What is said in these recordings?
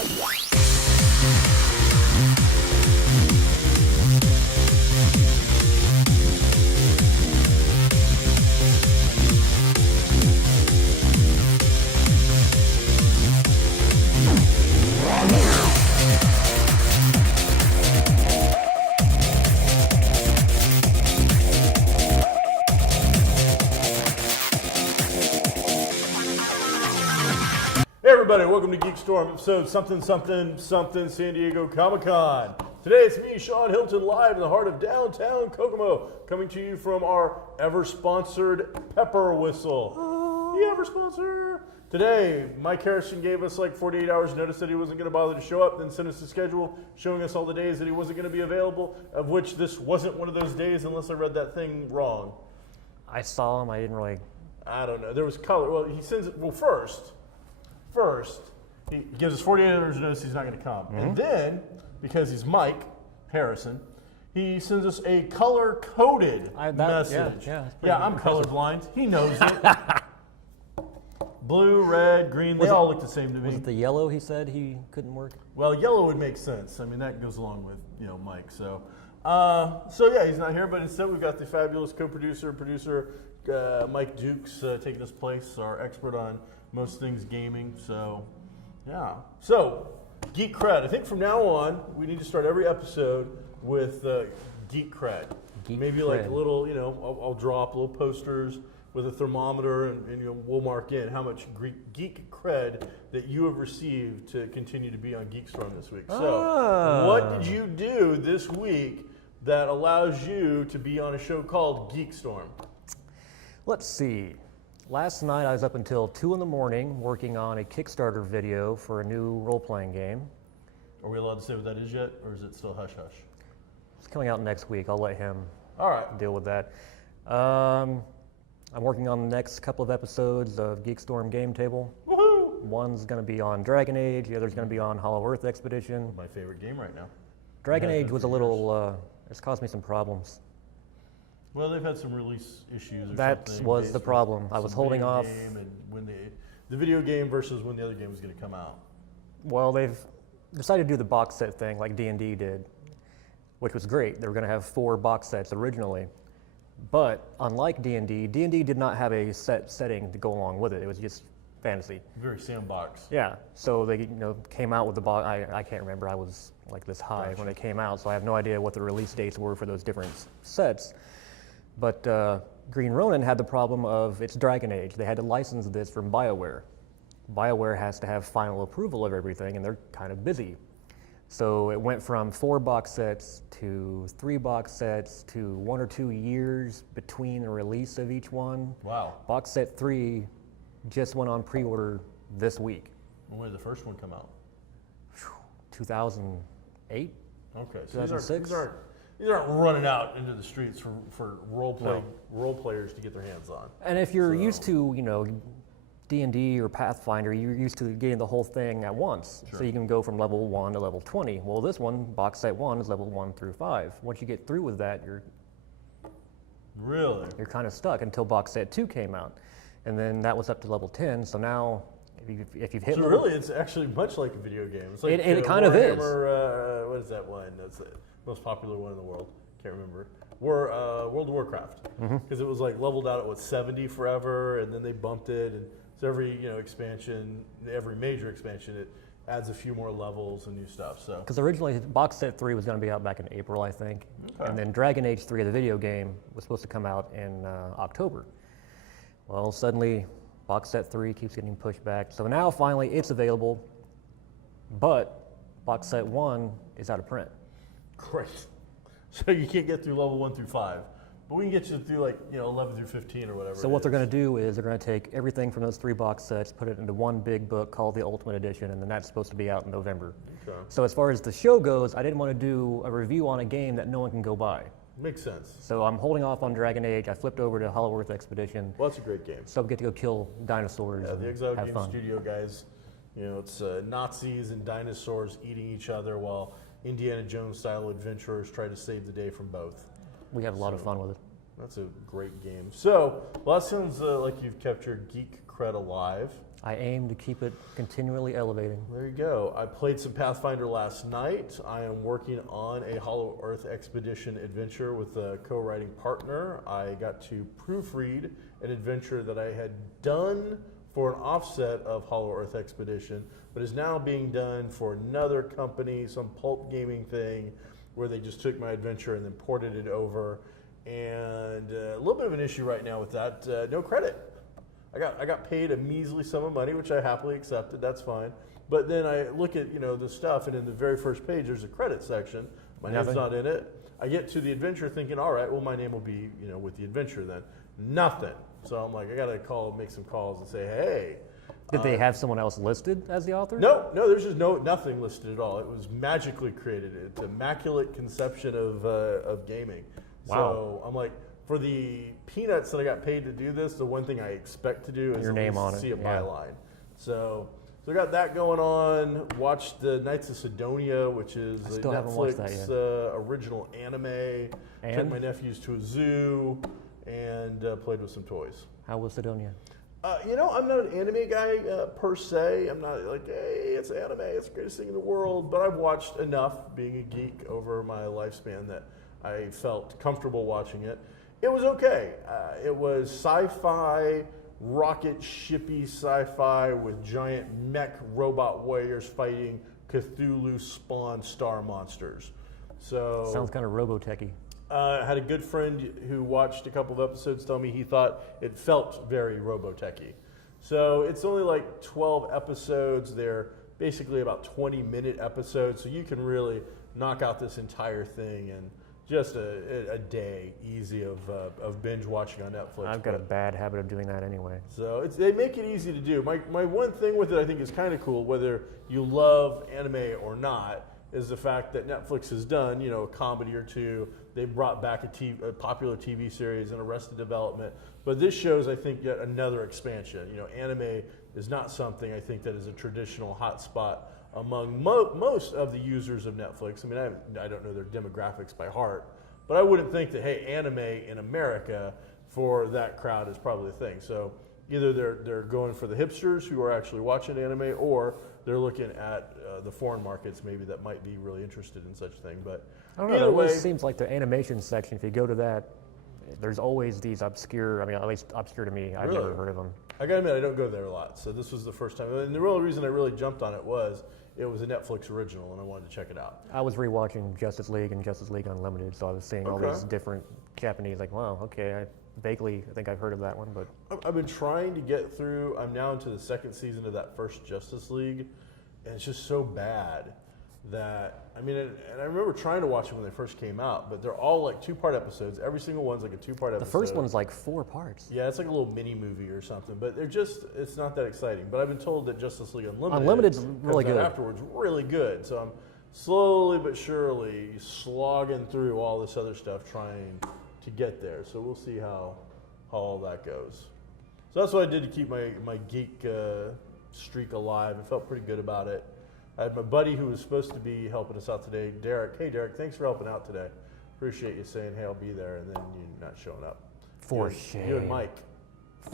Hey everybody, welcome to GeekStorm, episode something San Diego ComicCon. Today it's me, Shawn Hilton, live in the heart of downtown Kokomo, coming to you from our ever-sponsored Pepper Whistle. The ever-sponsor! Today, Mike Harrison gave us like 48 hours notice that he wasn't going to bother to show up, then sent us a schedule showing us all the days that he wasn't going to be available, of which this wasn't one of those days unless I read that thing wrong. I saw him, I didn't really... I don't know, there was color. Well, he sends it, well first, he gives us 48 hours notice he's not going to come. Mm-hmm. And then, because he's Mike Harrison, he sends us a color-coded message. Yeah, I'm colorblind. He knows it. Blue, red, green, they all look the same to me. Was it the yellow he said he couldn't work? Well, yellow would make sense. I mean, that goes along with, Mike. So yeah, he's not here, but instead we've got the fabulous co-producer, producer, Mike Dukes taking his place, our expert on most things gaming. So, yeah. So, geek cred. I think from now on, we need to start every episode with geek cred. Maybe like a little, I'll draw up little posters with a thermometer, and we'll mark in how much geek cred that you have received to continue to be on GeekStorm this week. So, what did you do this week that allows you to be on a show called GeekStorm? Let's see. Last night I was up until 2 in the morning working on a Kickstarter video for a new role-playing game. Are we allowed to say what that is yet, or is it still hush-hush? It's coming out next week. I'll let him deal with that. I'm working on the next couple of episodes of GeekStorm Game Table. Woohoo! One's going to be on Dragon Age, the other's going to be on Hollow Earth Expedition. My favorite game right now. Dragon Age was a little, it's caused me some problems. Well, they've had some release issues. That was the problem. I was holding off. And when the video game versus when the other game was going to come out. Well, they've decided to do the box set thing like D&D did, which was great. They were going to have 4 box sets originally. But unlike D&D did not have a set setting to go along with it. It was just fantasy. Very sandbox. Yeah. So they came out with the box. I can't remember. I was like this high when they came out, so I have no idea what the release dates were for those different sets. But Green Ronin had the problem of it's Dragon Age. They had to license this from BioWare. BioWare has to have final approval of everything, and they're kind of busy. So it went from 4 box sets to 3 box sets to 1 or 2 years between the release of each one. Wow. Box set 3 just went on pre-order this week. When did the first one come out? 2008? Okay, so 2006? These aren't running out into the streets for role players to get their hands on. And if you're used to, D&D or Pathfinder, you're used to getting the whole thing at once. Sure. So you can go from level 1 to level 20. Well, this one, box set 1, is level 1 through 5. Once you get through with that, you're kind of stuck until box set 2 came out. And then that was up to level 10. So now, if you've hit so really, it's actually much like a video game. It's like it kind of is. What is that one? That's the most popular one in the world. Can't remember. World of Warcraft. Because it was like leveled out at 70 forever, and then they bumped it. And so every expansion, every major expansion, it adds a few more levels and new stuff. So because originally box set 3 was going to be out back in April, I think, and then Dragon Age 3, the video game, was supposed to come out in October. Well, suddenly box set 3 keeps getting pushed back. So now finally it's available, but box set 1 is out of print. Great. So you can't get through level 1 through 5. But we can get you through 11 through 15 or whatever. So what they're going to do is they're going to take everything from those 3 box sets, put it into one big book called the Ultimate Edition, and then that's supposed to be out in November. Okay. So as far as the show goes, I didn't want to do a review on a game that no one can go buy. Makes sense. So I'm holding off on Dragon Age. I flipped over to Hollow Earth Expedition. Well, that's a great game. So I get to go kill dinosaurs. Yeah, the Exile Game Studio guys, it's Nazis and dinosaurs eating each other while Indiana Jones-style adventurers try to save the day from both. We have a lot of fun with it. That's a great game. So, well, that sounds like you've kept your geek cred alive. I aim to keep it continually elevating. There you go. I played some Pathfinder last night. I am working on a Hollow Earth Expedition adventure with a co-writing partner. I got to proofread an adventure that I had done for an offset of Hollow Earth Expedition, but is now being done for another company, some pulp gaming thing, where they just took my adventure and then ported it over. And a little bit of an issue right now with that, no credit. I got paid a measly sum of money, which I happily accepted. That's fine. But then I look at the stuff, and in the very first page, there's a credit section. My name's not in it. I get to the adventure thinking, all right, well, my name will be with the adventure then. Nothing. So I'm like, I got to make some calls and say, hey. Did they have someone else listed as the author? No, there's just nothing listed at all. It was magically created. It's immaculate conception of gaming. Wow. So I'm like, for the peanuts that I got paid to do this, the one thing I expect to do is your name on it. See a byline. So I got that going on. Watched the Knights of Sidonia, which is a Netflix original anime. And? Took my nephews to a zoo and played with some toys. How was Sidonia? I'm not an anime guy per se. I'm not like, hey, it's anime, it's the greatest thing in the world. But I've watched enough, being a geek, over my lifespan that I felt comfortable watching it. It was okay. It was sci-fi, rocket shippy sci-fi with giant mech robot warriors fighting Cthulhu spawn star monsters. So sounds kind of Robotech-y. I had a good friend who watched a couple of episodes tell me he thought it felt very Robotech-y. So it's only like 12 episodes. They're basically about 20-minute episodes, so you can really knock out this entire thing in just a day easy of binge watching on Netflix. I've got a bad habit of doing that anyway. So they make it easy to do. My one thing with it I think is kind of cool, whether you love anime or not, is the fact that Netflix has done, a comedy or two. They brought back a popular TV series and Arrested Development. But this shows, I think, yet another expansion. Anime is not something I think that is a traditional hot spot among most of the users of Netflix. I mean, I don't know their demographics by heart, but I wouldn't think that, hey, anime in America for that crowd is probably the thing. So either they're going for the hipsters who are actually watching anime, or they're looking at the foreign markets maybe that might be really interested in such thing. But I don't know. It always seems like the animation section, if you go to that, there's always these obscure, at least obscure to me, I've never heard of them. I gotta admit, I don't go there a lot, so this was the first time. And the real reason I really jumped on it was a Netflix original, and I wanted to check it out. I was rewatching Justice League and Justice League Unlimited, so I was seeing all these different Japanese, like, wow, okay, I think I've heard of that one, but... I've been trying to get through, I'm now into the second season of that first Justice League, and it's just so bad that, and I remember trying to watch it when they first came out, but they're all like 2-part episodes. Every single one's like a 2-part episode. The first one's like 4 parts. Yeah, it's like a little mini movie or something, but it's not that exciting. But I've been told that Justice League Unlimited's really good. Afterwards, really good. So I'm slowly but surely slogging through all this other stuff trying to get there. So we'll see how all that goes. So that's what I did to keep my geek streak alive. I felt pretty good about it. I had my buddy who was supposed to be helping us out today, Derek. Hey, Derek, thanks for helping out today. Appreciate you saying, hey, I'll be there, and then you not showing up. For shame. You and Mike.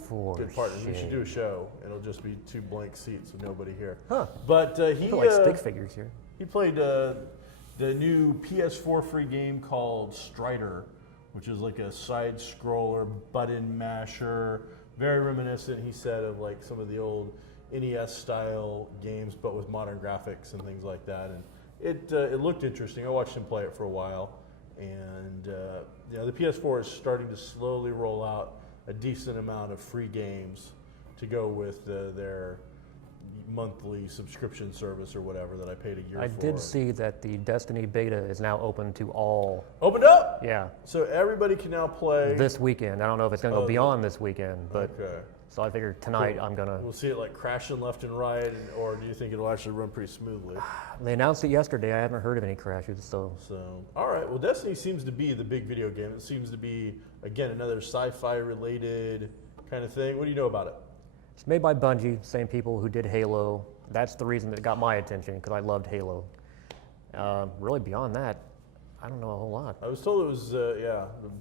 For good partners. shame. We should do a show, and it'll just be 2 blank seats with nobody here. Huh. But he like stick figures here. He played the new PS4 free game called Strider, which is like a side-scroller, button masher, very reminiscent, he said, of like some of the old NES-style games, but with modern graphics and things like that. And it looked interesting. I watched him play it for a while, and the PS4 is starting to slowly roll out a decent amount of free games to go with their monthly subscription service or whatever that I paid a year for. I did see that the Destiny beta is now open to all. Opened up? Yeah. So everybody can now play. This weekend. I don't know if it's going to go beyond this weekend, but okay. So I figured tonight I'm going to... We'll see it like crashing left and right, or do you think it'll actually run pretty smoothly? They announced it yesterday. I haven't heard of any crashes, so... All right. Well, Destiny seems to be the big video game. It seems to be, again, another sci-fi related kind of thing. What do you know about it? It's made by Bungie, same people who did Halo. That's the reason that got my attention, because I loved Halo. Really beyond that, I don't know a whole lot. I was told it was,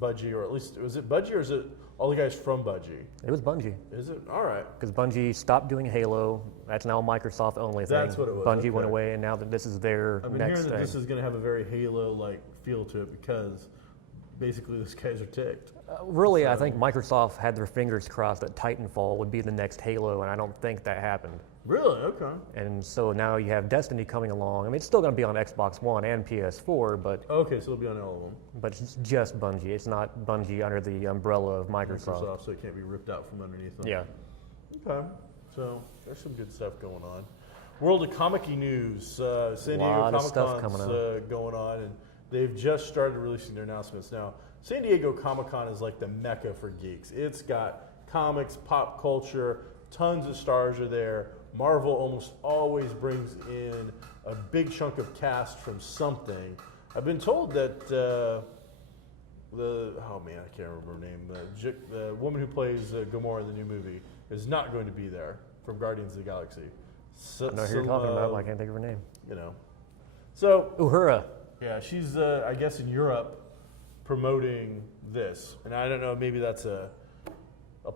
Bungie, or at least, was it Bungie or is it all the guys from Bungie? It was Bungie. Is it? All right. Because Bungie stopped doing Halo. That's now a Microsoft only thing. That's what it was. Bungie okay. went away, and now that this is their I've been next hearing that thing. this is going to have a very Halo-like feel to it because basically those guys are ticked. Really, I think Microsoft had their fingers crossed that Titanfall would be the next Halo, and I don't think that happened. Really? Okay. And so now you have Destiny coming along. I mean, it's still going to be on Xbox One and PS4, but Okay, so it'll be on all of them. it's just Bungie. It's not Bungie under the umbrella of Microsoft. So it can't be ripped out from underneath them. Yeah. Okay. So there's some good stuff going on. World of Comic-y news. San Diego Lot of stuff ComicCon's coming going on, and they've just started releasing their announcements. Now, San Diego Comic-Con is like the mecca for geeks. It's got comics, pop culture, tons of stars are there. Marvel almost always brings in a big chunk of cast from something. I've been told that I can't remember her name. The woman who plays Gamora in the new movie is not going to be there from Guardians of the Galaxy. I know who you're talking about, but I can't think of her name. You know, so Uhura. yeah, she's I guess in Europe promoting this, and I don't know, maybe that's a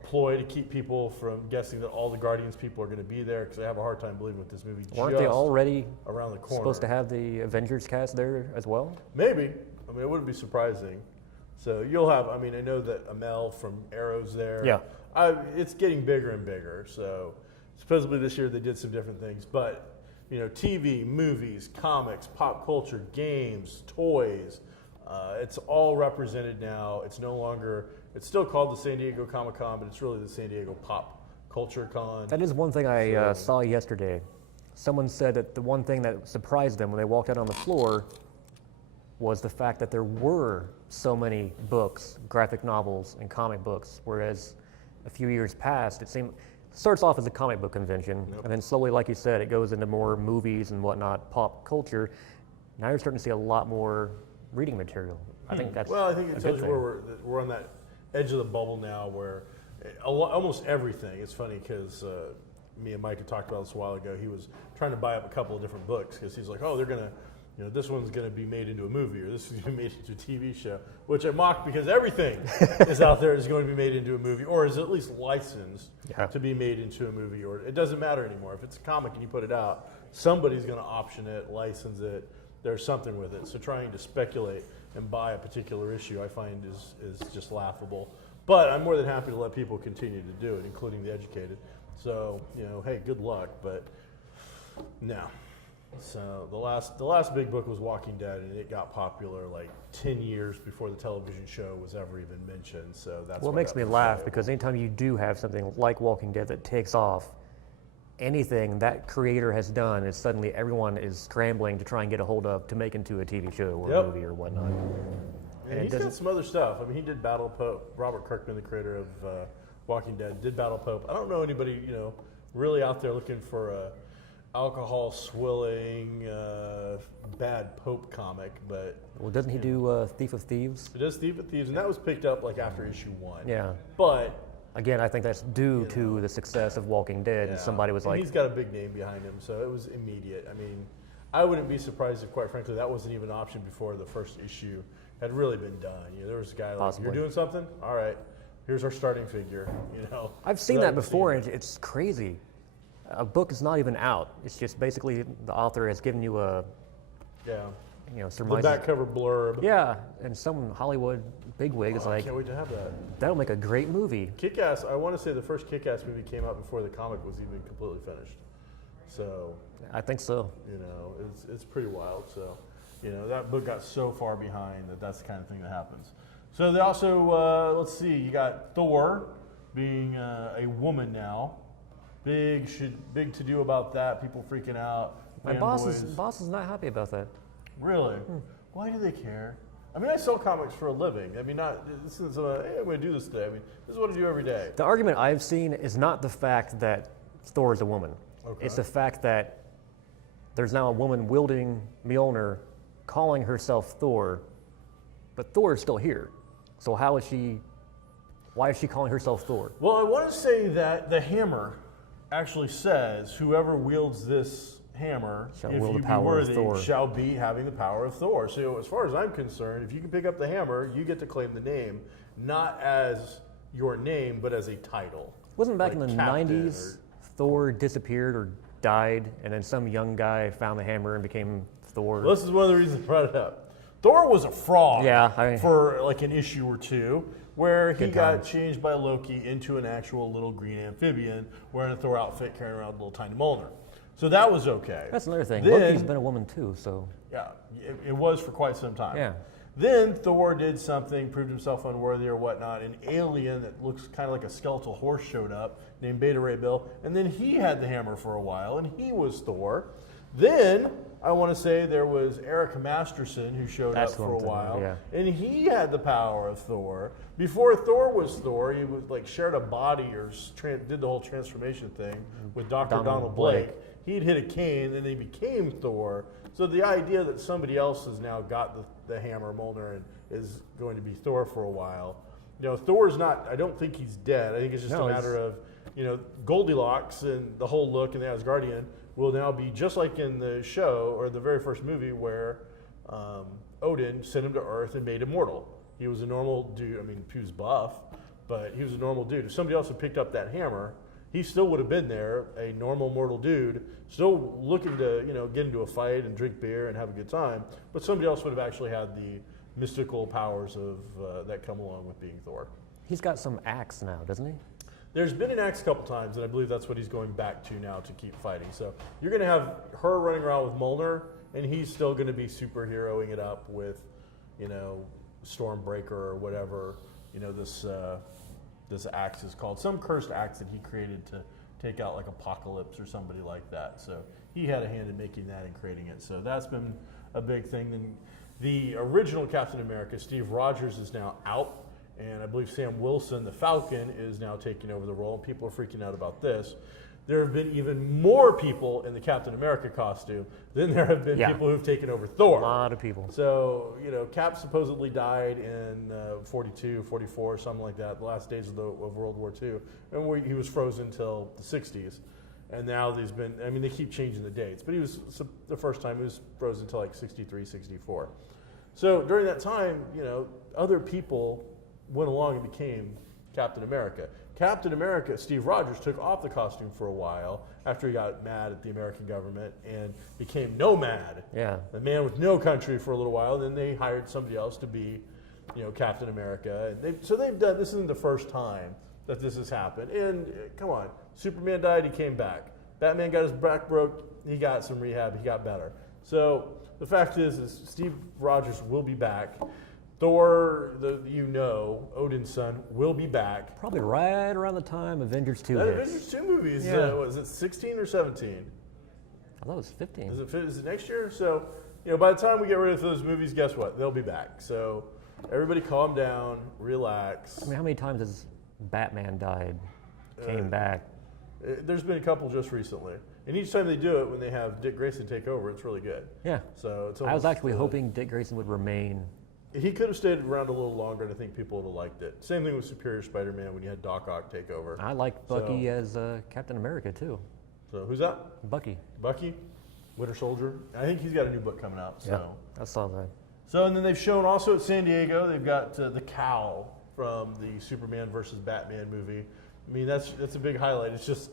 ploy to keep people from guessing that all the Guardians people are going to be there, because I have a hard time believing with this movie. Weren't just they already around the corner? supposed to have the Avengers cast there as well? Maybe. I mean, it wouldn't be surprising. So you'll have. I mean, I know that Amel from Arrow's there. Yeah. It's getting bigger and bigger. So supposedly this year they did some different things, but you know, TV, movies, comics, pop culture, games, toys. It's all represented now. It's no longer. It's still called the San Diego Comic-Con, but it's really the San Diego Pop Culture Con. That is one thing I saw yesterday. Someone said that the one thing that surprised them when they walked out on the floor was the fact that there were so many books, graphic novels, and comic books, whereas a few years past, it starts off as a comic book convention, and then slowly, like you said, it goes into more movies and whatnot, pop culture. Now you're starting to see a lot more reading material. I think that's well, I think it a tells good you thing. where we're on that edge of the bubble now, where almost everything. It's funny because me and Mike had talked about this a while ago. He was trying to buy up a couple of different books because he's like, oh, they're gonna, you know, this one's gonna be made into a movie, or this is gonna be made into a TV show, which I mock because everything is out there is going to be made into a movie, or is at least licensed to be made into a movie, or it doesn't matter anymore. If it's a comic and you put it out, somebody's gonna option it, license it. There's something with it. So trying to speculate and buy a particular issue, I find is just laughable. But I'm more than happy to let people continue to do it, including the educated. So, you know, hey, good luck, but no. So the last big book was Walking Dead, and it got popular like 10 years before the television show was ever even mentioned. So that's Well, it makes me laugh because anytime you do have something like Walking Dead that takes off, anything that creator has done is suddenly everyone is scrambling to try and get a hold of to make into a TV show or a movie or whatnot. And he's got some other stuff. I mean, he did Battle Pope. Robert Kirkman, the creator of Walking Dead, did Battle Pope. I don't know anybody, you know, really out there looking for a alcohol swilling bad Pope comic, but Well, doesn't he do Thief of Thieves? it does Thief of Thieves, and that was picked up like after issue 1. Yeah. But Again, I think that's due to the success of Walking Dead. And somebody was and like, he's got a big name behind him, so it was immediate. I mean, I wouldn't be surprised if, quite frankly, that wasn't even an option before the first issue had really been done. You know, there was a guy like, Possibly. you're doing something? All right, here's our starting figure, you know. I've seen Without that even before, seeing and it's crazy. A book is not even out. It's just basically the author has given you a, Yeah. The surmise. back cover blurb. Yeah, and some Hollywood bigwig is I like, can't wait to have that. that'll make a great movie. Kick-Ass, I want to say the first Kick-Ass movie came out before the comic was even completely finished. So, I think so. you know, it's pretty wild. So, you know, that book got so far behind that that's the kind of thing that happens. So they also, let's see, you got Thor being a woman now. Big to do about that. People freaking out. My boss is not happy about that. Really? Why do they care? I mean, I sell comics for a living. I mean, this is hey, I'm going to do this today. I mean, this is what I do every day. The argument I've seen is not the fact that Thor is a woman. Okay. It's the fact that there's now a woman wielding Mjolnir, calling herself Thor, but Thor is still here. So why is she calling herself Thor? Well, I want to say that the hammer actually says whoever wields this hammer, Shall if will you the be power of worthy, Thor. shall be having the power of Thor. So as far as I'm concerned, if you can pick up the hammer, you get to claim the name, not as your name, but as a title. Wasn't back Like in the captain 90s, Thor disappeared or died, and then some young guy found the hammer and became Thor? Well, this is one of the reasons I brought it up. Thor was a fraud Yeah, for like an issue or two, where he Good got times. changed by Loki into an actual little green amphibian wearing a Thor outfit carrying around a little tiny Mjolnir. So that was okay. That's another thing. Then- Loki's been a woman too, so Yeah, it was for quite some time. yeah. Then Thor did something, proved himself unworthy or whatnot. An alien that looks kind of like a skeletal horse showed up named Beta Ray Bill, and then he had the hammer for a while, and he was Thor. Then I want to say there was Eric Masterson who showed That's up who for I'm a thinking while, of, yeah. and he had the power of Thor. Before Thor was Thor, he was like shared a body or did the whole transformation thing with Dr. Donald Blake. He'd hit a cane, and then he became Thor. So the idea that somebody else has now got the hammer, Mjolnir, and is going to be Thor for a while. You know, Thor's not, I don't think he's dead. I think it's just a matter of, you know, Goldilocks and the whole look and the Asgardian will now be just like in the show or the very first movie where Odin sent him to Earth and made him mortal. He was a normal dude. I mean, he was buff, but he was a normal dude. If somebody else had picked up that hammer, he still would have been there, a normal mortal dude, still looking to, you know, get into a fight and drink beer and have a good time. But somebody else would have actually had the mystical powers of that come along with being Thor. He's got some axe now, doesn't he? There's been an axe a couple times, and I believe that's what he's going back to now to keep fighting. So you're going to have her running around with Mjolnir, and he's still going to be superheroing it up with, you know, Stormbreaker or whatever, you know, this axe is called. Some cursed axe that he created to take out like Apocalypse or somebody like that. So he had a hand in making that and creating it. So that's been a big thing. Then the original Captain America, Steve Rogers, is now out. And I believe Sam Wilson, the Falcon, is now taking over the role. And people are freaking out about this. There have been even more people in the Captain America costume than there have been people who've taken over Thor. A lot of people. So, you know, Cap supposedly died in 42, 44, something like that, the last days of World War II. And he was frozen until the 60s. And now there's been, I mean, they keep changing the dates. But he was, the first time, he was frozen until like 63, 64. So during that time, you know, other people went along and became Captain America. Captain America, Steve Rogers, took off the costume for a while after he got mad at the American government and became nomad. Yeah. A man with no country for a little while. And then they hired somebody else to be, you know, Captain America. And they've done, this isn't the first time that this has happened. And come on, Superman died, he came back. Batman got his back broke, he got some rehab, he got better. So the fact is Steve Rogers will be back. Thor, Odin's son, will be back. Probably right around the time Avengers 2 That hits. Avengers 2 movie is, what is it, 16 or 17? I thought it was 15. Is it next year? So, you know, by the time we get ready for those movies, guess what? They'll be back. So everybody calm down, relax. I mean, how many times has Batman died, came back? There's been a couple just recently. And each time they do it, when they have Dick Grayson take over, it's really good. Yeah. So it's I was almost, actually hoping Dick Grayson would remain. He could have stayed around a little longer, and I think people would have liked it. Same thing with Superior Spider-Man when you had Doc Ock take over. I like Bucky as Captain America too. So who's that? Bucky. Bucky, Winter Soldier. I think he's got a new book coming out. So. Yeah, I saw that. So and then they've shown also at San Diego, they've got the cowl from the Superman versus Batman movie. I mean, that's a big highlight. It's just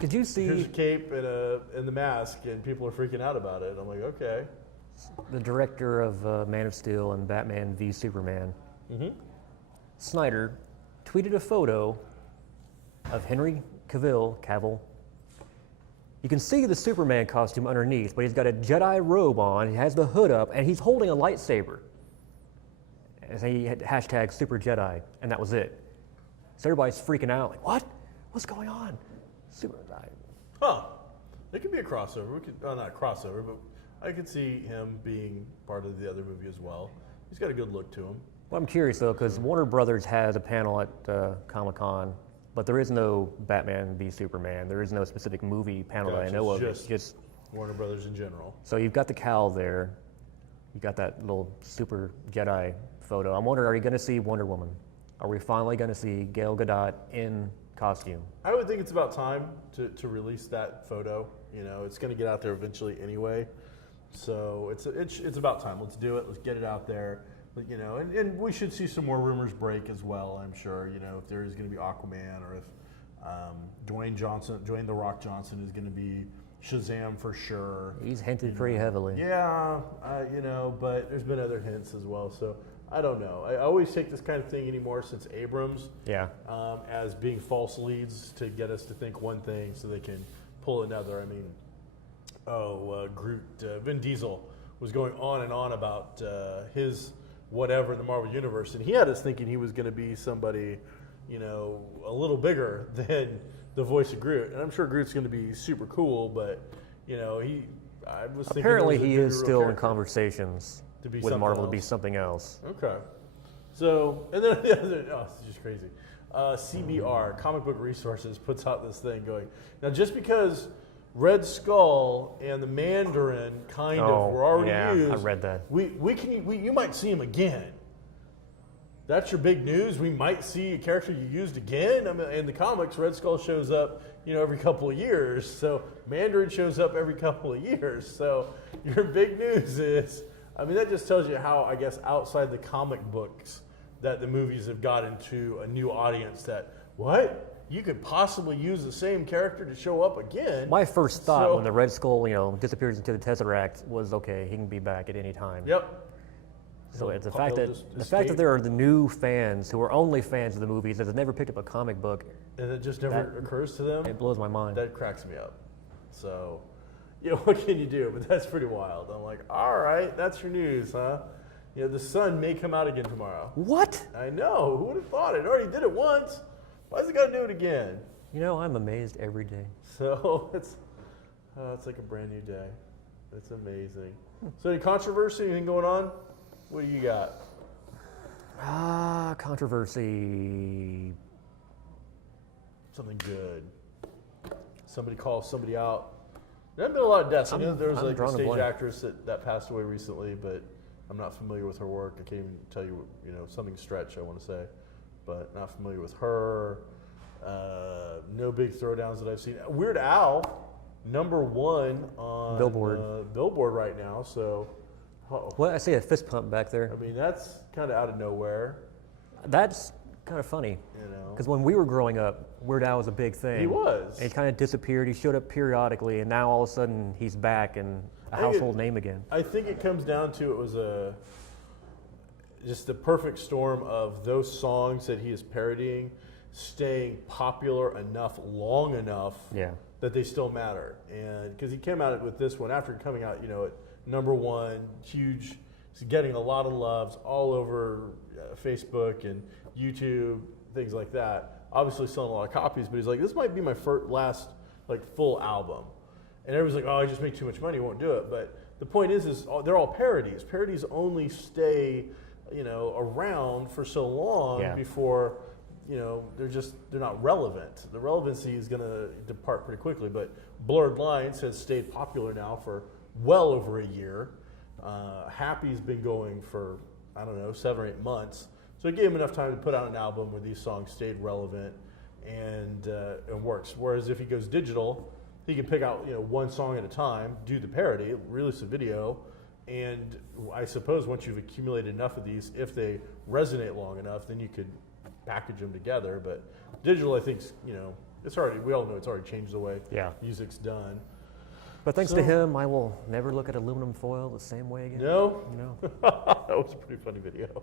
Could you see here's a cape and the mask, and people are freaking out about it. I'm like, okay. the director of Man of Steel and Batman v Superman, Snyder, tweeted a photo of Henry Cavill. You can see the Superman costume underneath, but he's got a Jedi robe on, he has the hood up, and he's holding a lightsaber. And he had hashtag Super Jedi, and that was it. So everybody's freaking out, like, what? What's going on? Super Jedi. Huh. It could be a crossover. We could, not a crossover, but I could see him being part of the other movie as well. He's got a good look to him. Well, I'm curious, though, because Warner Brothers has a panel at ComicCon, but there is no Batman v Superman. There is no specific movie panel that I know of. It's just Warner Brothers in general. So you've got the cowl there. You've got that little Super Jedi photo. I'm wondering, are you going to see Wonder Woman? Are we finally going to see Gal Gadot in costume? I would think it's about time to release that photo. You know, it's going to get out there eventually anyway. So it's about time. Let's do it. Let's get it out there. But, you know, and we should see some more rumors break as well, I'm sure. You know, if there is going to be Aquaman, or if Dwayne The Rock Johnson is going to be Shazam for sure. He's hinted pretty heavily. Yeah, you know, but there's been other hints as well. So I don't know. I always take this kind of thing anymore since Abrams as being false leads to get us to think one thing so they can pull another. I mean, Groot, Vin Diesel was going on and on about his whatever in the Marvel Universe, and he had us thinking he was going to be somebody, you know, a little bigger than the voice of Groot. And I'm sure Groot's going to be super cool, but, you know, I was thinking apparently he is still in conversations with Marvel else. to be something else. Okay. So, and then the other, it's just crazy. CBR, Comic Book Resources, puts out this thing going, now just because Red Skull and the Mandarin kind of were already used. I read that. You might see him again. That's your big news. We might see a character you used again. I mean, in the comics, Red Skull shows up, you know, every couple of years. So Mandarin shows up every couple of years. So your big news is, I mean, that just tells you how, I guess, outside the comic books that the movies have gotten to a new audience. That what? You could possibly use the same character to show up again. My first thought when the Red Skull, you know, disappears into the Tesseract was, okay, he can be back at any time. Yep. So it's the fact that there are the new fans who are only fans of the movies that have never picked up a comic book, and it just never occurs to them. It blows my mind. That cracks me up. So, you know, what can you do? But that's pretty wild. I'm like, all right, that's your news, huh? You know, the sun may come out again tomorrow. What? I know. Who would have thought it? Already did it once. Why is it got to do it again? You know, I'm amazed every day. So it's like a brand new day. It's amazing. So any controversy, anything going on? What do you got? Controversy. Something good. Somebody calls somebody out. There have been a lot of deaths. I know there was like a stage actress that passed away recently, but I'm not familiar with her work. I can't even tell you, you know, something Stretch, I want to say, but not familiar with her. No big throwdowns that I've seen. Weird Al, #1 on Billboard right now. So, Well, I see a fist pump back there. I mean, that's kind of out of nowhere. That's kind of funny. You know, because when we were growing up, Weird Al was a big thing. He was. And he kind of disappeared. He showed up periodically, and now all of a sudden he's back and a household name again. I think it comes down to it was just the perfect storm of those songs that he is parodying staying popular enough, long enough that they still matter. And because he came out with this one after coming out, you know, at #1, huge, he's getting a lot of loves all over Facebook and YouTube, things like that. Obviously selling a lot of copies, but he's like, this might be my last like full album. And everyone's like, oh, I just make too much money, won't do it. But the point is they're all parodies. Parodies only stay, you know, around for so long before, you know, they're not relevant. The relevancy is going to depart pretty quickly. But Blurred Lines has stayed popular now for well over a year. Happy's been going for, I don't know, 7 or 8 months. So it gave him enough time to put out an album where these songs stayed relevant and works. Whereas if he goes digital, he can pick out, you know, one song at a time, do the parody, release a video, and I suppose once you've accumulated enough of these, if they resonate long enough, then you could package them together. But digital, I think, you know, we all know it's already changed the way music's done. But thanks to him, I will never look at aluminum foil the same way again. No? No. That was a pretty funny video.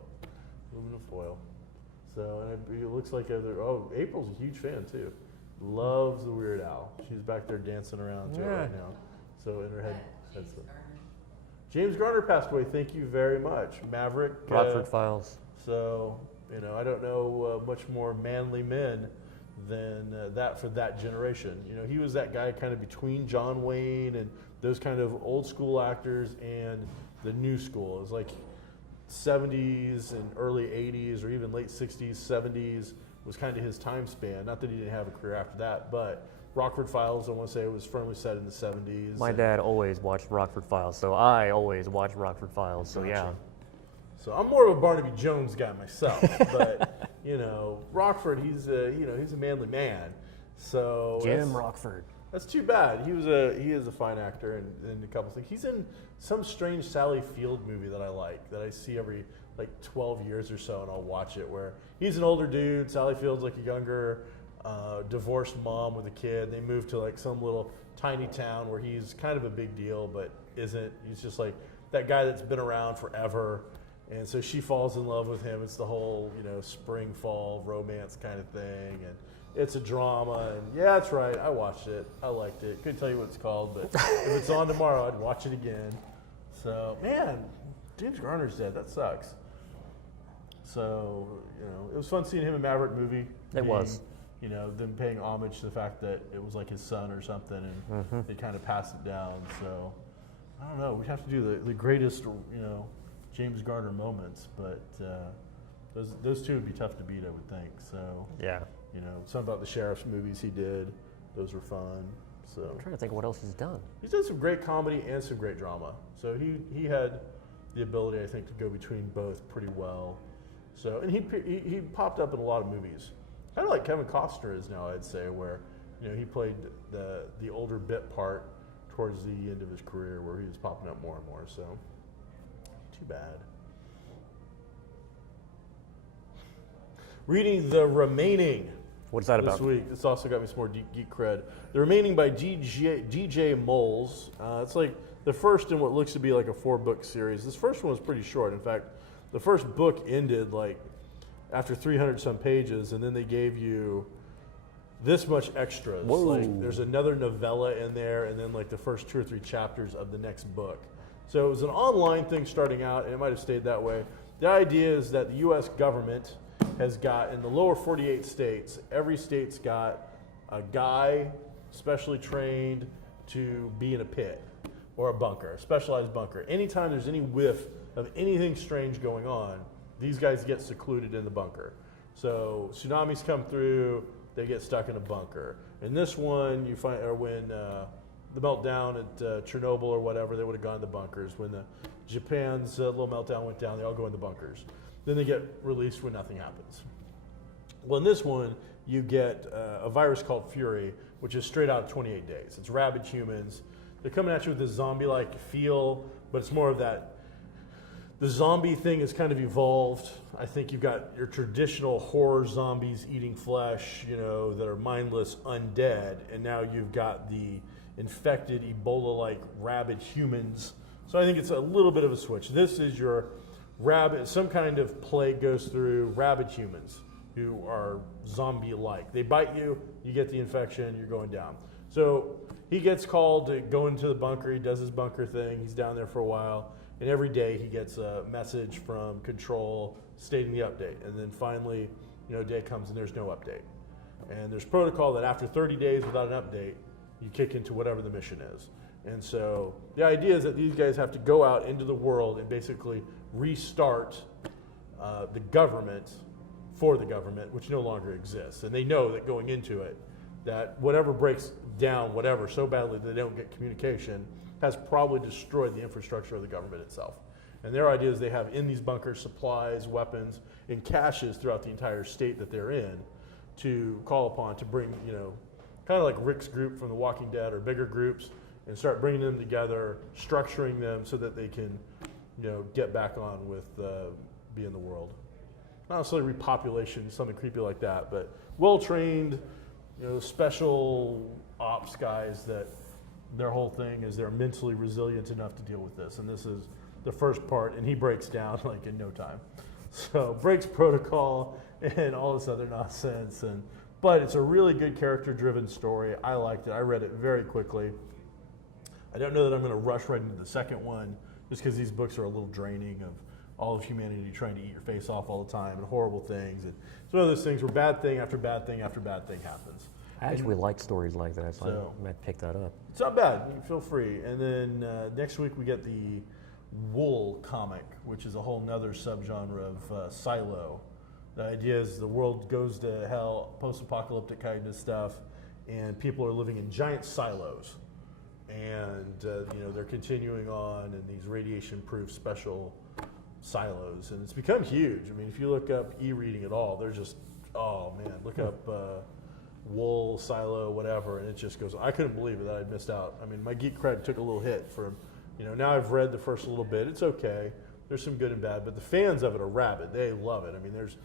Aluminum foil. So, and it looks like April's a huge fan too. Loves the Weird Al. She's back there dancing around to it right now. So in her head. James Garner passed away. Thank you very much. Maverick. Rockford Files. So, you know, I don't know much more manly men than that for that generation. You know, he was that guy kind of between John Wayne and those kind of old school actors and the new school. It was like 70s and early 80s or even late 60s, 70s was kind of his time span. Not that he didn't have a career after that, but Rockford Files, I want to say it was firmly set in the 70s. My dad always watched Rockford Files, so I always watched Rockford Files, so yeah. So I'm more of a Barnaby Jones guy myself, but you know, Rockford, he's a manly man. So Jim Rockford. That's too bad. He is a fine actor in a couple things. He's in some strange Sally Field movie that I like, that I see every like 12 years or so, and I'll watch it, where he's an older dude. Sally Field's like a younger divorced mom with a kid. They move to like some little tiny town where he's kind of a big deal, but isn't. He's just like that guy that's been around forever. And so she falls in love with him. It's the whole, spring, fall romance kind of thing. And it's a drama. And yeah, that's right. I watched it. I liked it. Couldn't tell you what it's called, but if it's on tomorrow, I'd watch it again. So, man, James Garner's dead. That sucks. So, it was fun seeing him in Maverick movie. It was. Them paying homage to the fact that it was like his son or something, and they kind of passed it down. So, I don't know. We'd have to do the greatest, James Garner moments, but those two would be tough to beat, I would think. So, yeah. Some about the sheriff's movies he did. Those were fun. So I'm trying to think of what else he's done. He's done some great comedy and some great drama. So he had the ability, I think, to go between both pretty well. So, and he popped up in a lot of movies, kind of like Kevin Costner is now, I'd say, where he played the older bit part towards the end of his career, where he was popping up more and more. So, too bad. Reading The Remaining. What's that about? This week. This also got me some more geek cred. The Remaining by DJ Moles. It's like the first in what looks to be like a 4-book series. This first one was pretty short. In fact, the first book ended like after 300 some pages, and then they gave you this much extras. Whoa. Like there's another novella in there, and then like the first 2 or 3 chapters of the next book. So it was an online thing starting out, and it might have stayed that way. The idea is that the U.S. government has got, in the lower 48 states, every state's got a guy specially trained to be in a pit or a bunker, a specialized bunker. Anytime there's any whiff of anything strange going on, these guys get secluded in the bunker. So tsunamis come through, they get stuck in a bunker. In this one, you find, or when the meltdown at Chernobyl or whatever, they would have gone to the bunkers. When Japan's little meltdown went down, they all go in the bunkers. Then they get released when nothing happens. Well, in this one, you get a virus called Fury, which is straight out of 28 Days. It's rabid humans. They're coming at you with this zombie-like feel, but it's more of that. The zombie thing has kind of evolved. I think you've got your traditional horror zombies eating flesh, that are mindless undead, and now you've got the infected Ebola-like rabid humans. So I think it's a little bit of a switch. This is your rabid, some kind of plague goes through rabid humans who are zombie-like. They bite you, you get the infection, you're going down. So he gets called to go into the bunker. He does his bunker thing. He's down there for a while. And every day he gets a message from control stating the update. And then finally, day comes and there's no update. And there's protocol that after 30 days without an update, you kick into whatever the mission is. And so the idea is that these guys have to go out into the world and basically restart the government for the government, which no longer exists. And they know that going into it, that whatever breaks down, whatever, so badly that they don't get communication, has probably destroyed the infrastructure of the government itself. And their idea is they have in these bunkers supplies, weapons, and caches throughout the entire state that they're in to call upon to bring, kind of like Rick's group from The Walking Dead or bigger groups, and start bringing them together, structuring them so that they can, get back on with being the world. Not necessarily repopulation, something creepy like that, but well-trained, special ops guys that their whole thing is they're mentally resilient enough to deal with this. And this is the first part, and he breaks down like in no time. So breaks protocol and all this other nonsense. But it's a really good character-driven story. I liked it. I read it very quickly. I don't know that I'm going to rush right into the second one, just because these books are a little draining of all of humanity trying to eat your face off all the time and horrible things. And it's one of those things where bad thing after bad thing after bad thing happens. I actually like stories like that, so I might pick that up. It's not bad. You can feel free. And then next week we get the Wool comic, which is a whole nother subgenre of silo. The idea is the world goes to hell, post-apocalyptic kind of stuff, and people are living in giant silos. And they're continuing on in these radiation-proof special silos, and it's become huge. I mean, if you look up e-reading at all, they're just, oh man, look up wool silo, whatever, and it just goes. I couldn't believe it that I'd missed out. I mean, my geek cred took a little hit from, now I've read the first little bit. It's okay. There's some good and bad, but the fans of it are rabid. They love it. I mean, there's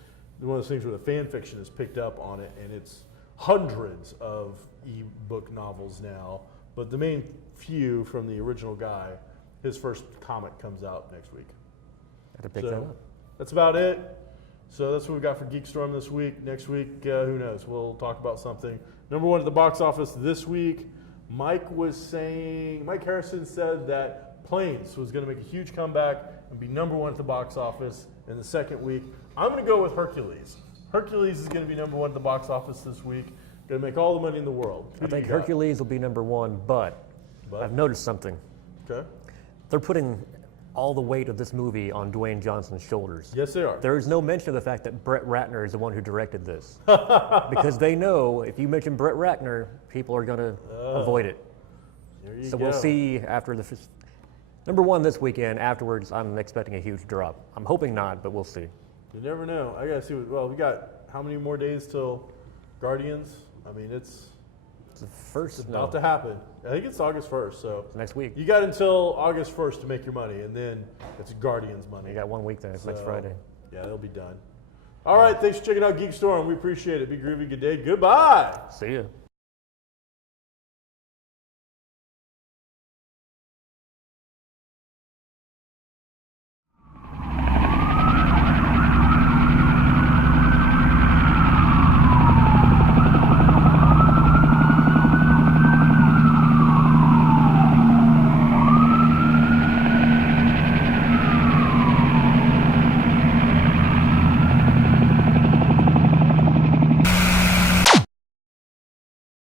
one of those things where the fan fiction has picked up on it, and it's hundreds of e-book novels now. But the main few from the original guy, his first comic comes out next week. Have to pick that up. That's about it. So that's what we got for GeekStorm this week. Next week, who knows? We'll talk about something. Number one at the box office this week. Mike Harrison said that Planes was going to make a huge comeback and be number one at the box office in the second week. I'm going to go with Hercules. Hercules is going to be number one at the box office this week. Going to make all the money in the world. I think Hercules will be number one, but I've noticed something. Okay. They're putting all the weight of this movie on Dwayne Johnson's shoulders. Yes, they are. There is no mention of the fact that Brett Ratner is the one who directed this. Because they know if you mention Brett Ratner, people are going to avoid it. So we'll see after the number one this weekend. Afterwards, I'm expecting a huge drop. I'm hoping not, but we'll see. You never know. I got to see. We got how many more days till Guardians? I mean, it's about to happen. I think it's August 1st, so it's next week. You got until August 1st to make your money, and then it's Guardians money. You got 1 week then. It's next Friday. Yeah, they'll be done. All right, thanks for checking out GeekStorm. We appreciate it. Be groovy. Good day. Goodbye. See ya.